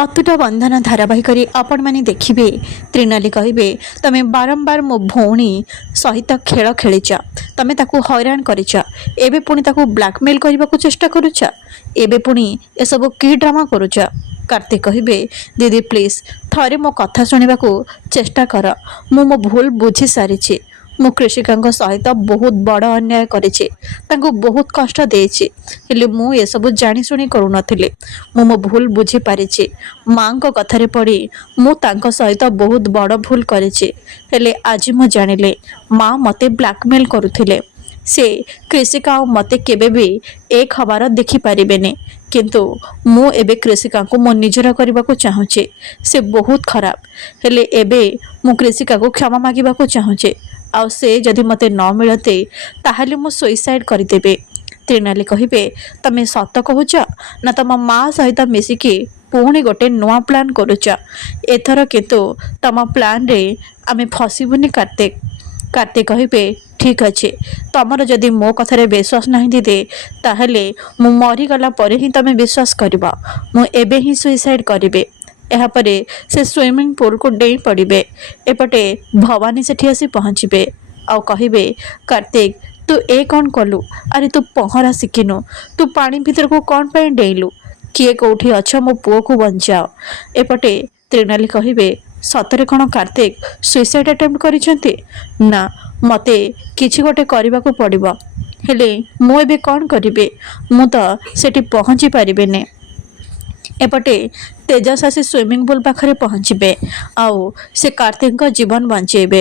ଅତୁଟ ବନ୍ଧନ ଧାରାବାହିକରେ ଆପଣମାନେ ଦେଖିବେ ତ୍ରିନାଲି କହିବେ ତମେ ବାରମ୍ବାର ମୋ ଭଉଣୀ ସହିତ ଖେଳ ଖେଳିଛ, ତମେ ତାକୁ ହଇରାଣ କରିଛ, ଏବେ ପୁଣି ତାକୁ ବ୍ଲାକମେଲ୍ କରିବାକୁ ଚେଷ୍ଟା କରୁଛ, ଏବେ ପୁଣି ଏସବୁ କି ଡ୍ରାମା କରୁଛ। କାର୍ତ୍ତିକ କହିବେ ଦିଦି ପ୍ଲିଜ୍ ଥରେ ମୋ କଥା ଶୁଣିବାକୁ ଚେଷ୍ଟା କର, ମୁଁ ମୋ ଭୁଲ ବୁଝି ସାରିଛି। ମୁଁ କୃଷିକାଙ୍କ ସହିତ ବହୁତ ବଡ଼ ଅନ୍ୟାୟ କରିଛି, ତାଙ୍କୁ ବହୁତ କଷ୍ଟ ଦେଇଛି, ହେଲେ ମୁଁ ଏସବୁ ଜାଣିଶୁଣି କରୁନଥିଲି। ମୁଁ ମୋ ଭୁଲ ବୁଝିପାରିଛି। ମାଙ୍କ କଥାରେ ପଡ଼ି ମୁଁ ତାଙ୍କ ସହିତ ବହୁତ ବଡ଼ ଭୁଲ କରିଛି, ହେଲେ ଆଜି ମୁଁ ଜାଣିଲି ମା ମୋତେ ବ୍ଲାକମେଲ୍ କରୁଥିଲେ। ସେ କୃଷିକା ଆଉ ମୋତେ କେବେ ବି ଏକ ହେବାର ଦେଖିପାରିବେନି, କିନ୍ତୁ ମୁଁ ଏବେ କୃଷିକାଙ୍କୁ ମୋ ନିଜର କରିବାକୁ ଚାହୁଁଛି। ସେ ବହୁତ ଖରାପ, ହେଲେ ଏବେ ମୁଁ କୃଷିକାକୁ କ୍ଷମା ମାଗିବାକୁ ଚାହୁଁଛି। ଆଉ ସେ ଯଦି ମୋତେ ନ ମିଳନ୍ତି ତାହେଲେ ମୁଁ ସୁଇସାଇଡ଼୍ କରିଦେବି। ତ୍ରିନାଲି କହିବେ ତମେ ସତ କହୁଛ ନା ତମ ମା ସହିତ ମିଶିକି ପୁଣି ଗୋଟେ ନୂଆ ପ୍ଲାନ୍ କରୁଛ? ଏଥର କିନ୍ତୁ ତମ ପ୍ଲାନ୍ରେ ଆମେ ଫସିବୁନି କାର୍ତ୍ତିକ। କାର୍ତ୍ତିକ କହିବେ ଠିକ୍ ଅଛି, ତମର ଯଦି ମୋ କଥାରେ ବିଶ୍ୱାସ ନାହିଁ ଦିଦି, ତାହେଲେ ମୁଁ ମରିଗଲା ପରେ ହିଁ ତମେ ବିଶ୍ୱାସ କରିବ। ମୁଁ ଏବେ ହିଁ ସୁଇସାଇଡ଼୍ କରିବି। ଏହାପରେ ସେ ସୁଇମିଂ ପୁଲକୁ ଡେଇଁ ପଡ଼ିବେ। ଏପଟେ ଭବାନୀ ସେଠି ଆସି ପହଞ୍ଚିବେ ଆଉ କହିବେ କାର୍ତ୍ତିକ ତୁ କ'ଣ କଲୁ? ଆରେ ତୁ ପହଁରା ଶିଖିନୁ, ତୁ ପାଣି ଭିତରକୁ କ'ଣ ପାଇଁ ଡେଇଁଲୁ? କିଏ କେଉଁଠି ଅଛ, ମୋ ପୁଅକୁ ବଞ୍ଚାଅ। ଏପଟେ ତ୍ରିନାଲି କହିବେ ସତରେ କ'ଣ କାର୍ତ୍ତିକ ସୁଇସାଇଡ଼୍ ଆଟେମ୍ପ୍ଟ କରିଛନ୍ତି? ନା, ମୋତେ କିଛି ଗୋଟେ କରିବାକୁ ପଡ଼ିବ, ହେଲେ ମୁଁ ଏବେ କ'ଣ କରିବି? ମୁଁ ତ ସେଠି ପହଞ୍ଚି ପାରିବିନି। ଏପଟେ ତେଜସ୍ ଆସି ସୁଇମିଂ ପୁଲ୍ ପାଖରେ ପହଞ୍ଚିବେ ଆଉ ସେ କାର୍ତ୍ତିକଙ୍କ ଜୀବନ ବଞ୍ଚାଇବେ।